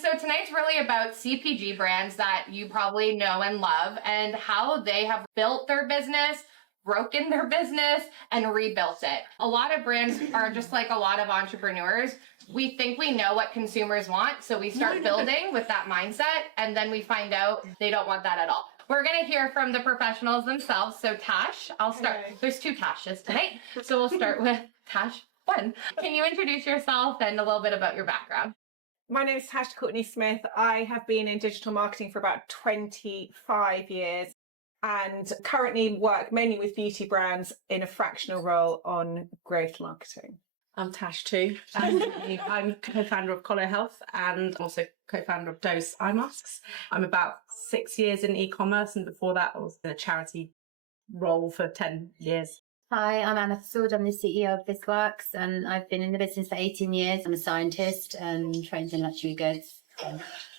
so tonight's really about CPG brands that you probably know and love and how they have built their business, broken their business, and rebuilt it. A lot of brands are just like a lot of entrepreneurs. We think we know what consumers want, so we start building with that mindset, and then we find out they don't want that at all. We're going to hear from the professionals themselves. So Tash, I'll start. Okay. There's two Tashes tonight, so we'll start with Tash 1. Can you introduce yourself and a little bit about your background? My name is Tash Courtenay-Smith. I have been in digital marketing for about 25 years and currently work mainly with beauty brands in a fractional role on growth marketing. I'm Tash too. I'm co-founder of Collar Health and also co-founder of Dose Eye Masks. I'm about 6 years in e-commerce, and before that I was in a charity role for 10 years. Hi, I'm Anna Fasood. I'm the CEO of ThisWorks, and I've been in the business for 18 years. I'm a scientist and trained in luxury goods.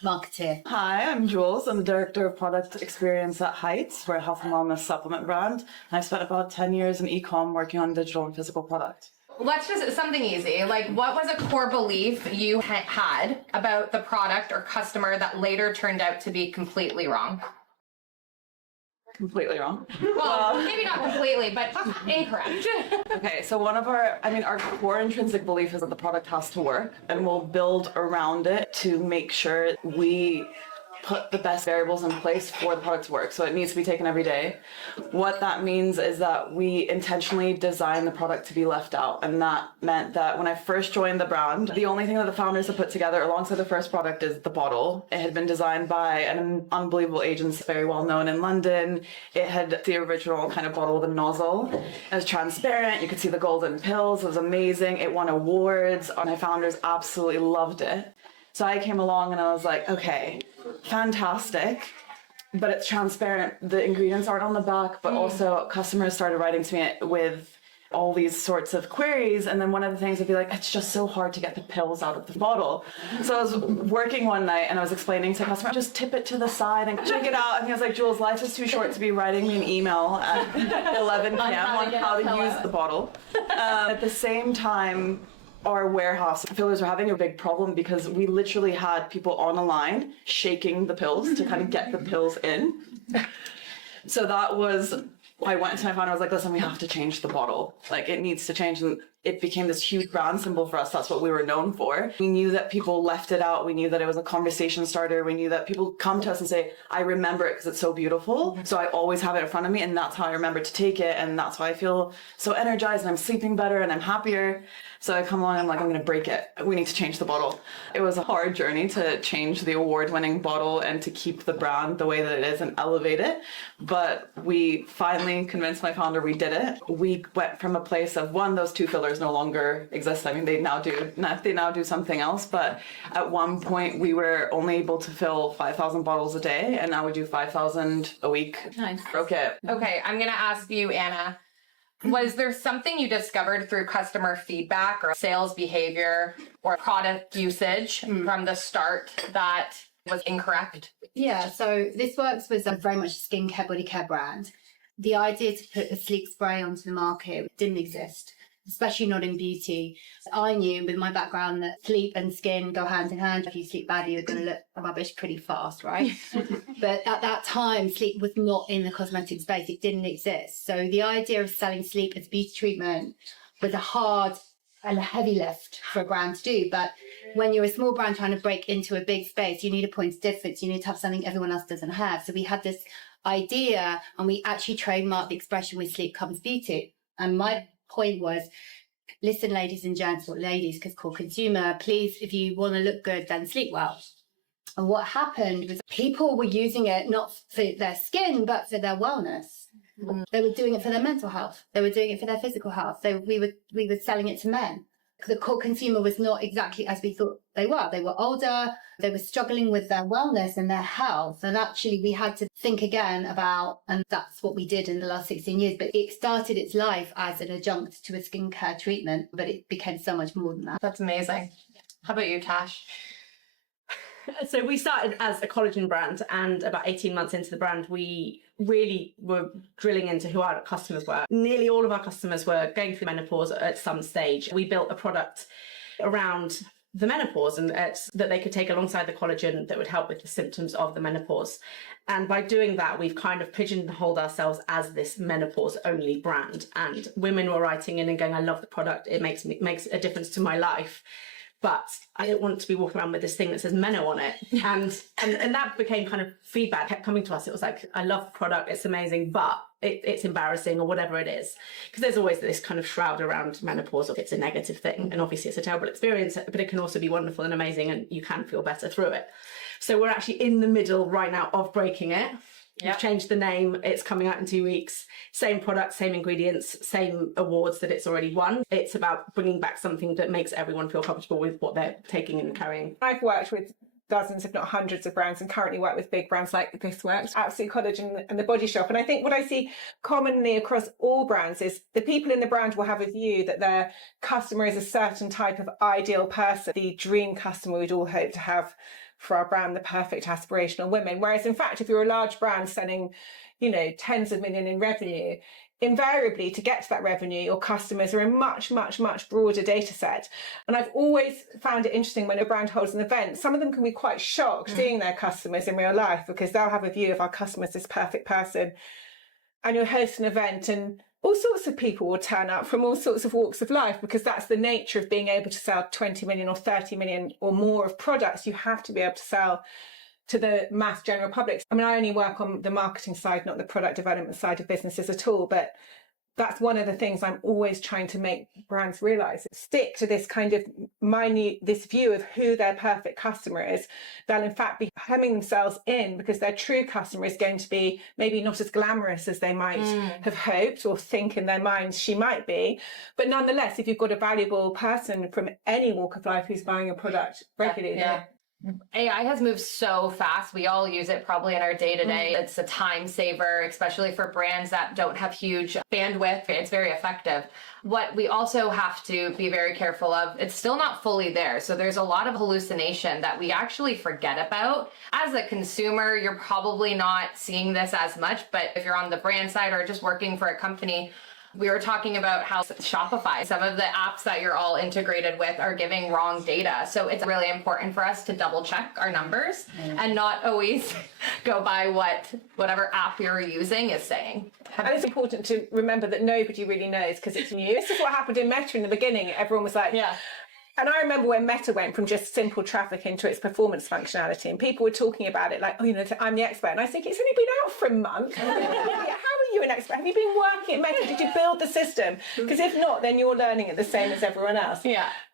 Marketeer. Hi, I'm Jules. I'm the Director of Product Experience at Heights. We're a health and wellness supplement brand. I've spent about 10 years in e-com working on digital and physical product. Let's just, something easy. Like, what was a core belief you had about the product or customer that later turned out to be completely wrong? Completely wrong. Well, maybe not completely, but incorrect. Okay, so our core intrinsic belief is that the product has to work, and we'll build around it to make sure we put the best variables in place for the product to work. So it needs to be taken every day. What that means is that we intentionally design the product to be left out. And that meant that when I first joined the brand, the only thing that the founders have put together alongside the first product is the bottle. It had been designed by an unbelievable agency, very well known in London. It had the original kind of bottle with a nozzle. It was transparent. You could see the golden pills. It was amazing. It won awards. My founders absolutely loved it. So I came along and I was like, okay, fantastic, but it's transparent. The ingredients aren't on the back, but also customers started writing to me with all these sorts of queries. And then one of the things would be like, it's just so hard to get the pills out of the bottle. So I was working one night and I was explaining to a customer, just tip it to the side and check it out. And he was like, Jules, life is too short to be writing me an email at 11 p.m. on how to use the bottle. At the same time, our warehouse fillers were having a big problem because we literally had people on a line shaking the pills to kind of get the pills in. So I went to my founder, I was like, listen, we have to change the bottle. Like, it needs to change. And it became this huge brand symbol for us. That's what we were known for. We knew that people left it out. We knew that it was a conversation starter. We knew that people come to us and say, I remember it because it's so beautiful. So I always have it in front of me, and that's how I remember to take it. And that's why I feel so energized, and I'm sleeping better, and I'm happier. So I come along and I'm like, I'm going to break it. We need to change the bottle. It was a hard journey to change the award-winning bottle and to keep the brand the way that it is and elevate it. But we finally convinced my founder we did it. We went from a place of, those two fillers no longer exist. I mean, they now do something else. But at one point we were only able to fill 5,000 bottles a day, and now we do 5,000 a week. Nice. Broke it. Okay, I'm going to ask you, Anna. Was there something you discovered through customer feedback or sales behavior or product usage from the start that was incorrect? Yeah, so ThisWorks was very much a skincare, body care brand. The idea to put a sleek spray onto the market didn't exist, especially not in beauty. I knew with my background that sleep and skin go hand in hand. If you sleep badly, you're going to look rubbish pretty fast, right? But at that time, sleep was not in the cosmetic space. It didn't exist. So the idea of selling sleep as beauty treatment was a hard and a heavy lift for a brand to do. But when you're a small brand trying to break into a big space, you need a point of difference. You need to have something everyone else doesn't have. So we had this idea, and we actually trademarked the expression with sleep comes beauty. And my point was, listen, ladies and gents, or ladies, because core consumer, please, if you want to look good, then sleep well. And what happened was people were using it not for their skin, but for their wellness. They were doing it for their mental health. They were doing it for their physical health. We were selling it to men. The core consumer was not exactly as we thought they were. They were older. They were struggling with their wellness and their health. And actually, we had to think again about, and that's what we did in the last 16 years. But it started its life as an adjunct to a skincare treatment, but it became so much more than that. That's amazing. How about you, Tash? So we started as a collagen brand, and about 18 months into the brand, we really were drilling into who our customers were. Nearly all of our customers were going through menopause at some stage. We built a product around the menopause, and it's that they could take alongside the collagen that would help with the symptoms of the menopause. And by doing that, we've kind of pigeonholed ourselves as this menopause only brand. And women were writing in and going, I love the product. It makes a difference to my life. But I don't want to be walking around with this thing that says Meno on it. And that became kind of feedback kept coming to us. It was like, I love the product. It's amazing, but it's embarrassing or whatever it is. Because there's always this kind of shroud around menopause. It's a negative thing. And obviously it's a terrible experience, but it can also be wonderful and amazing, and you can feel better through it. So we're actually in the middle right now of breaking it. We've changed the name. It's coming out in 2 weeks. Same product, same ingredients, same awards that it's already won. It's about bringing back something that makes everyone feel comfortable with what they're taking and carrying. I've worked with dozens, if not hundreds of brands, and currently work with big brands like This Works, Absolute Collagen and The Body Shop. And I think what I see commonly across all brands is the people in the brand will have a view that their customer is a certain type of ideal person, the dream customer we'd all hope to have for our brand, the perfect aspirational women. Whereas in fact, if you're a large brand selling, tens of millions in revenue, invariably to get to that revenue, your customers are a much, much, much broader data set. And I've always found it interesting when a brand holds an event, some of them can be quite shocked seeing their customers in real life, because they'll have a view of our customer as this perfect person. And you'll host an event and all sorts of people will turn up from all sorts of walks of life, because that's the nature of being able to sell 20 million or 30 million or more of products. You have to be able to sell to the mass general public. I mean, I only work on the marketing side, not the product development side of businesses at all, but that's one of the things I'm always trying to make brands realize. Stick to this kind of this view of who their perfect customer is. They'll in fact be hemming themselves in, because their true customer is going to be maybe not as glamorous as they might have hoped or think in their minds she might be. But nonetheless, if you've got a valuable person from any walk of life who's buying a product regularly, AI has moved so fast. We all use it probably in our day-to-day. It's a time saver, especially for brands that don't have huge bandwidth. It's very effective. What we also have to be very careful of, it's still not fully there. So there's a lot of hallucination that we actually forget about. As a consumer, you're probably not seeing this as much, but if you're on the brand side or just working for a company, we were talking about how Shopify, some of the apps that you're all integrated with are giving wrong data. So it's really important for us to double check our numbers and not always go by whatever app you're using is saying. And it's important to remember that nobody really knows, because it's new. This is what happened in Meta in the beginning. Everyone was like, And I remember when Meta went from just simple traffic into its performance functionality, and people were talking about it like, I'm the expert. And I think it's only been out for a month. How are you an expert? Have you been working at Meta? Did you build the system? Because if not, then you're learning it the same as everyone else.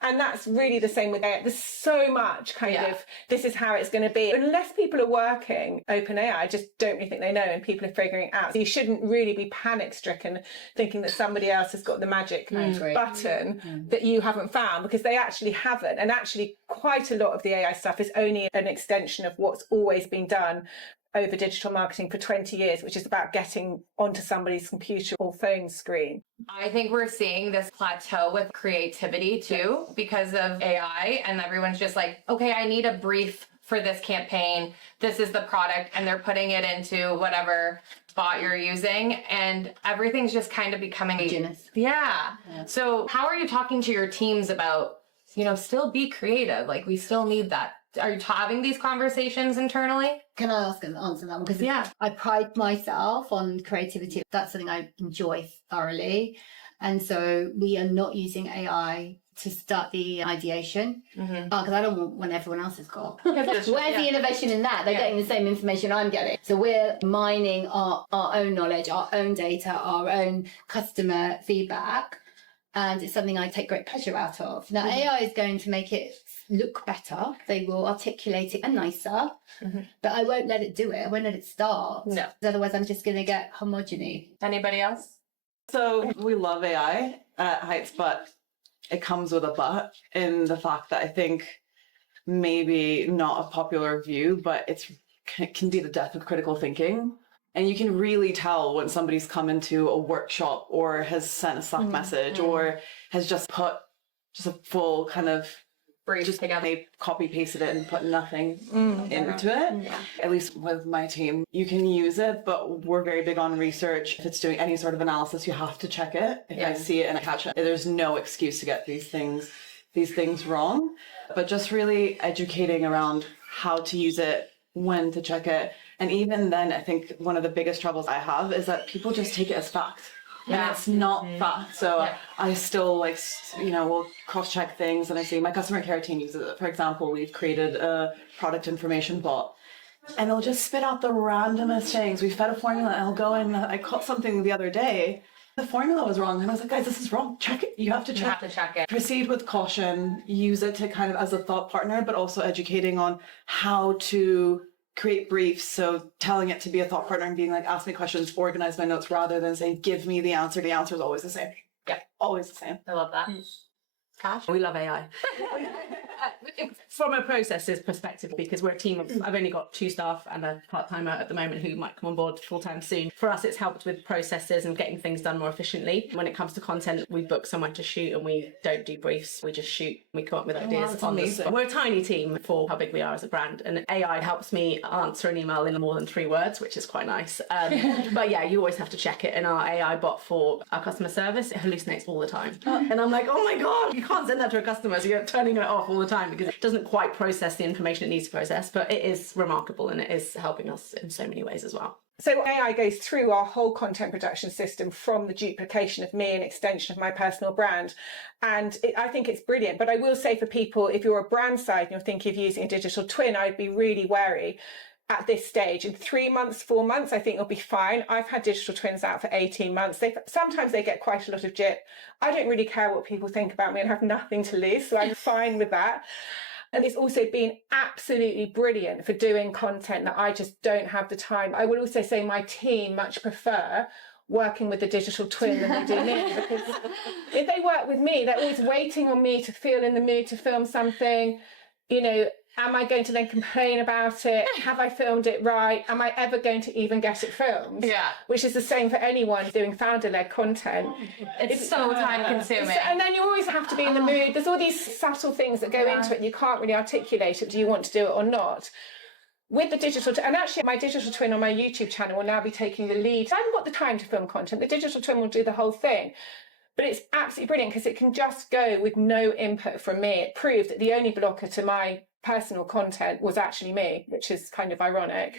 And that's really the same with AI. There's so much of, this is how it's going to be. Unless people are working OpenAI, I just don't really think they know, and people are figuring it out. So you shouldn't really be panic-stricken thinking that somebody else has got the magic button that you haven't found, because they actually haven't. And actually quite a lot of the AI stuff is only an extension of what's always been done over digital marketing for 20 years, which is about getting onto somebody's computer or phone screen. I think we're seeing this plateau with creativity too, because of AI, and everyone's just like, okay, I need a brief for this campaign. This is the product, and they're putting it into whatever bot you're using, and everything's just kind of becoming So how are you talking to your teams about, still be creative? Like, we still need that. Are you having these conversations internally? Can I answer that one? Because I pride myself on creativity. That's something I enjoy thoroughly. And so we are not using AI to start the ideation, because I don't want what everyone else has got. Where's the innovation in that? They're getting the same information I'm getting. So we're mining our own knowledge, our own data, our own customer feedback. And it's something I take great pleasure out of. Now, AI is going to make it look better. They will articulate it nicer, but I won't let it do it. I won't let it start. No. Otherwise, I'm just going to get homogeny. Anybody else? So we love AI at Heights, but it comes with a but, in the fact that I think maybe not a popular view, but it can be the death of critical thinking. And you can really tell when somebody's come into a workshop or has sent a Slack message or has just put a full kind of brief together. They copy pasted it and put nothing into it. At least with my team, you can use it, but we're very big on research. If it's doing any sort of analysis, you have to check it. If I see it and I catch it, there's no excuse to get these things wrong. but just really educating around how to use it, when to check it. And even then, I think one of the biggest troubles I have is that people just take it as fact. And it's not fact. So I still will cross-check things, and I see my customer care team uses it. For example, we've created a product information bot, and it'll just spit out the randomest things. We fed a formula, and I'll go in. I caught something the other day. The formula was wrong, and I was like, guys, this is wrong. Check it. You have to check it. Proceed with caution. Use it to kind of as a thought partner, but also educating on how to create briefs. So telling it to be a thought partner and being like, ask me questions, organize my notes, rather than saying, give me the answer. The answer is always the same. Yeah, always the same. I love that. Tash? We love AI. From a processes perspective, because we're a team of, I've only got 2 staff and a part-timer at the moment who might come on board full-time soon. For us, it's helped with processes and getting things done more efficiently. When it comes to content, we book someone to shoot and we don't do briefs. We just shoot. We come up with ideas on the spot. We're a tiny team for how big we are as a brand, and AI helps me answer an email in more than 3 words, which is quite nice. But yeah, you always have to check it. And our AI bot for our customer service, it hallucinates all the time. And I'm like, oh my God, you can't send that to a customer, so you're turning it off all the time because it doesn't quite process the information it needs to process, but it is remarkable and it is helping us in so many ways as well. So AI goes through our whole content production system, from the duplication of me and extension of my personal brand. And I think it's brilliant. But I will say, for people, if you're a brand side and you're thinking of using a digital twin, I'd be really wary at this stage. In 3 months, 4 months, I think it'll be fine. I've had digital twins out for 18 months. Sometimes they get quite a lot of jip. I don't really care what people think about me and have nothing to lose, so I'm fine with that. And it's also been absolutely brilliant for doing content that I just don't have the time. I would also say my team much prefer working with the digital twin than they do me, because if they work with me, they're always waiting on me to feel in the mood to film something. Am I going to then complain about it? Have I filmed it right? Am I ever going to even get it filmed? Yeah. Which is the same for anyone doing founder-led content. It's so time consuming. And then you always have to be in the mood. There's all these subtle things that go into it and you can't really articulate it. Do you want to do it or not? With the digital, and actually my digital twin on my YouTube channel will now be taking the lead. I haven't got the time to film content. The digital twin will do the whole thing. But it's absolutely brilliant because it can just go with no input from me. It proved that the only blocker to my personal content was actually me, which is kind of ironic.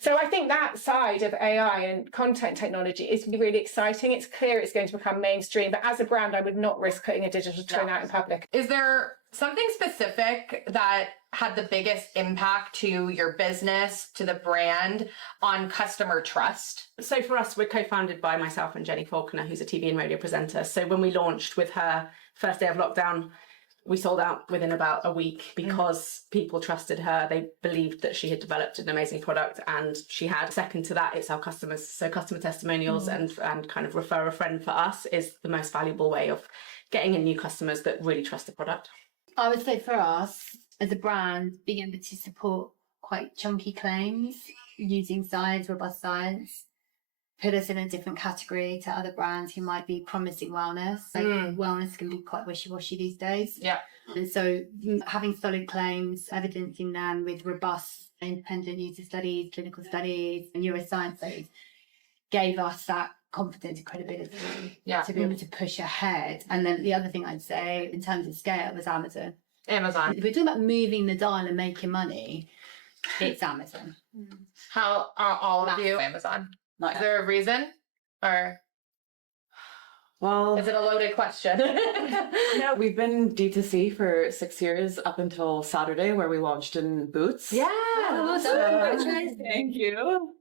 So I think that side of AI and content technology is really exciting. It's clear it's going to become mainstream, but as a brand, I would not risk putting a digital twin out in public. Is there something specific that had the biggest impact to your business, to the brand, on customer trust? So for us, we're co-founded by myself and Jenny Faulkner, who's a TV and radio presenter. So when we launched with her, first day of lockdown, we sold out within about a week because people trusted her. They believed that she had developed an amazing product, and she had. Second to that, it's our customers. So customer testimonials and kind of refer a friend for us is the most valuable way of getting in new customers that really trust the product. I would say for us, as a brand, being able to support quite chunky claims using science, robust science, put us in a different category to other brands who might be promising wellness. Wellness can be quite wishy-washy these days. Yeah. And so having solid claims, evidencing them with robust independent user studies, clinical studies, and neuroscience studies gave us that confidence and credibility to be able to push ahead. And then the other thing I'd say in terms of scale was Amazon. Amazon. If we're talking about moving the dial and making money, it's Amazon. How are all of you Amazon? Is there a reason? Or Well, is it a loaded question? no, we've been D2C for 6 years up until Saturday, where we launched in Boots. Yeah. Thank you.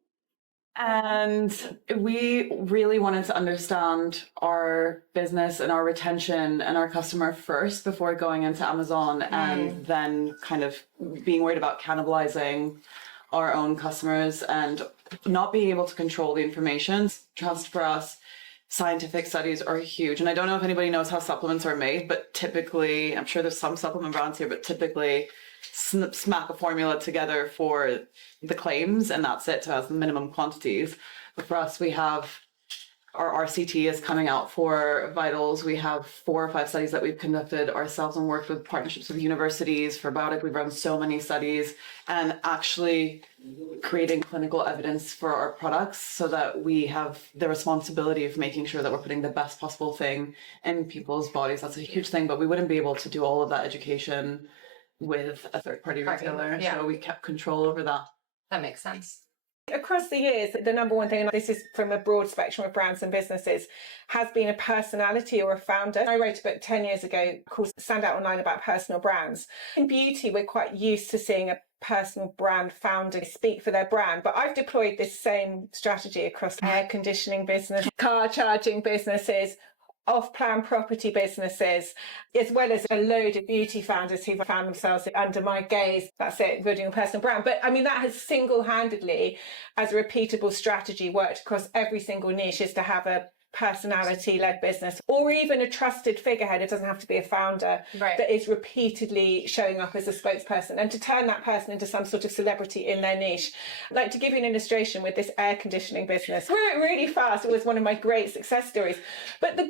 And we really wanted to understand our business and our retention and our customer first before going into Amazon, and then kind of being worried about cannibalizing our own customers and not being able to control the information. Trust for us, scientific studies are huge. And I don't know if anybody knows how supplements are made, but typically, I'm sure there's some supplement brands here, but typically smack a formula together for the claims and that's it, to have minimum quantities. But for us, we have our RCT is coming out for vitals. We have 4 or 5 studies that we've conducted ourselves and worked with partnerships with universities. For Biotic, we've run so many studies, and actually creating clinical evidence for our products so that we have the responsibility of making sure that we're putting the best possible thing in people's bodies. That's a huge thing, but we wouldn't be able to do all of that education with a third-party Right, retailer. yeah. So we kept control over that. That makes sense. Across the years, the number one thing, and this is from a broad spectrum of brands and businesses, has been a personality or a founder. I wrote a book 10 years ago called Stand Out Online about personal brands. In beauty, we're quite used to seeing a personal brand founder speak for their brand, but I've deployed this same strategy across air conditioning business, car charging businesses, off-plan property businesses, as well as a load of beauty founders who've found themselves under my gaze. That's it, building a personal brand. But I mean, that has single-handedly, as a repeatable strategy, worked across every single niche, is to have a personality-led business, or even a trusted figurehead. It doesn't have to be a founder, Right. that is repeatedly showing up as a spokesperson, and to turn that person into some sort of celebrity in their niche. Like, to give you an illustration with this air conditioning business, grew it really fast. It was one of my great success stories. But there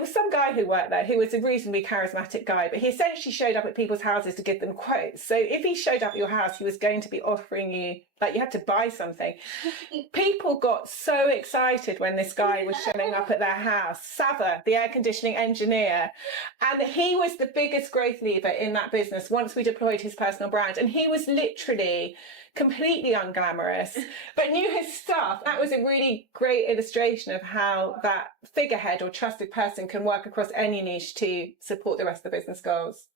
was some guy who worked there who was a reasonably charismatic guy, but he essentially showed up at people's houses to give them quotes. So if he showed up at your house, he was going to be offering you, like, you had to buy something. People got so excited when this guy was showing up at their house. Sava, the air conditioning engineer, and he was the biggest growth lever in that business once we deployed his personal brand. And he was literally completely unglamorous, but knew his stuff. That was a really great illustration of how that figurehead or trusted person can work across any niche to support the rest of the business goals.